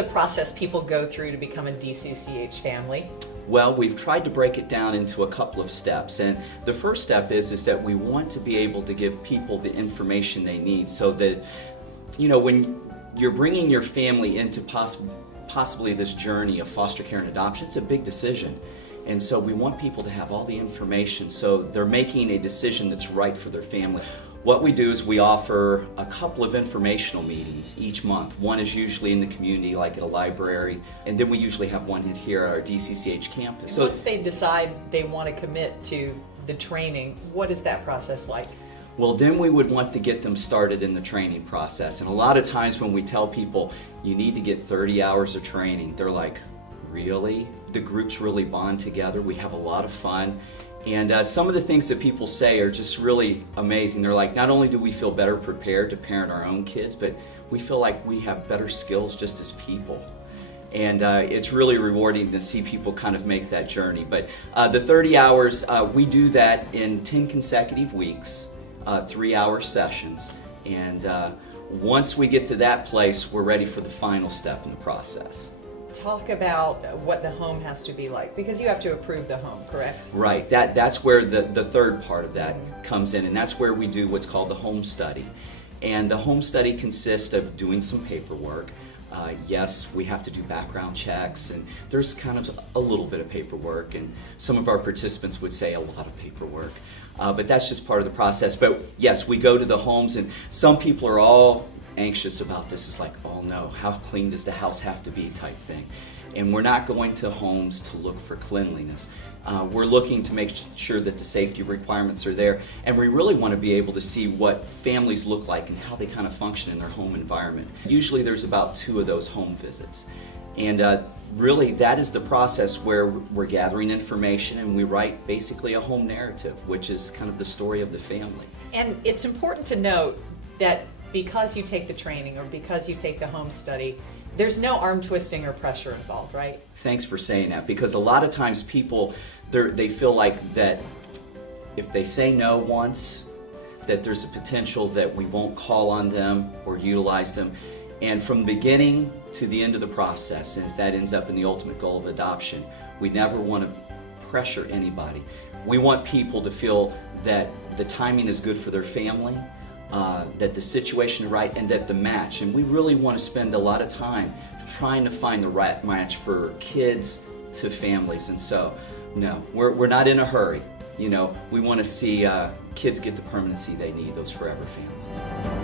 the process people go through to become a DCCH family? Well, we've tried to break it down into a couple of steps, and the first step is that we want to be able to give people the information they need so that, you know, when you're bringing your family into possibly this journey of foster care and adoption, it's a big decision. And so we want people to have all the information so they're making a decision that's right for their family. What we do is we offer a couple of informational meetings each month. One is usually in the community, like at a library, and then we usually have one here at our DCCH campus. So once they decide they want to commit to the training, what is that process like? Well, then we would want to get them started in the training process. And a lot of times when we tell people, you need to get 30 hours of training, they're like, really? The groups really bond together. We have a lot of fun. And some of the things that people say are just really amazing. They're like, not only do we feel better prepared to parent our own kids, but we feel like we have better skills just as people. And it's really rewarding to see people kind of make that journey. But the 30 hours, we do that in 10 consecutive weeks, 3-hour sessions. And once we get to that place, we're ready for the final step in the process. Talk about what the home has to be like, because you have to approve the home, correct? Right, that's where the third part of that comes in, and that's where we do what's called the home study. And the home study consists of doing some paperwork. Yes, we have to do background checks, and there's kind of a little bit of paperwork, and some of our participants would say a lot of paperwork. But that's just part of the process. But yes, we go to the homes, and some people are all anxious about this. Is like, oh no, how clean does the house have to be type thing. And we're not going to homes to look for cleanliness. We're looking to make sure that the safety requirements are there, and we really want to be able to see what families look like and how they kind of function in their home environment. Usually there's about 2 of those home visits. And really that is the process where we're gathering information, and we write basically a home narrative, which is kind of the story of the family. And it's important to note that because you take the training or because you take the home study, there's no arm twisting or pressure involved, right? Thanks for saying that, because a lot of times people, they feel like that if they say no once, that there's a potential that we won't call on them or utilize them. And from the beginning to the end of the process, and if that ends up in the ultimate goal of adoption, we never want to pressure anybody. We want people to feel that the timing is good for their family, that the situation is right, and that the match. And we really want to spend a lot of time trying to find the right match for kids to families. And so, no, we're not in a hurry. You know, we want to see kids get the permanency they need, those forever families.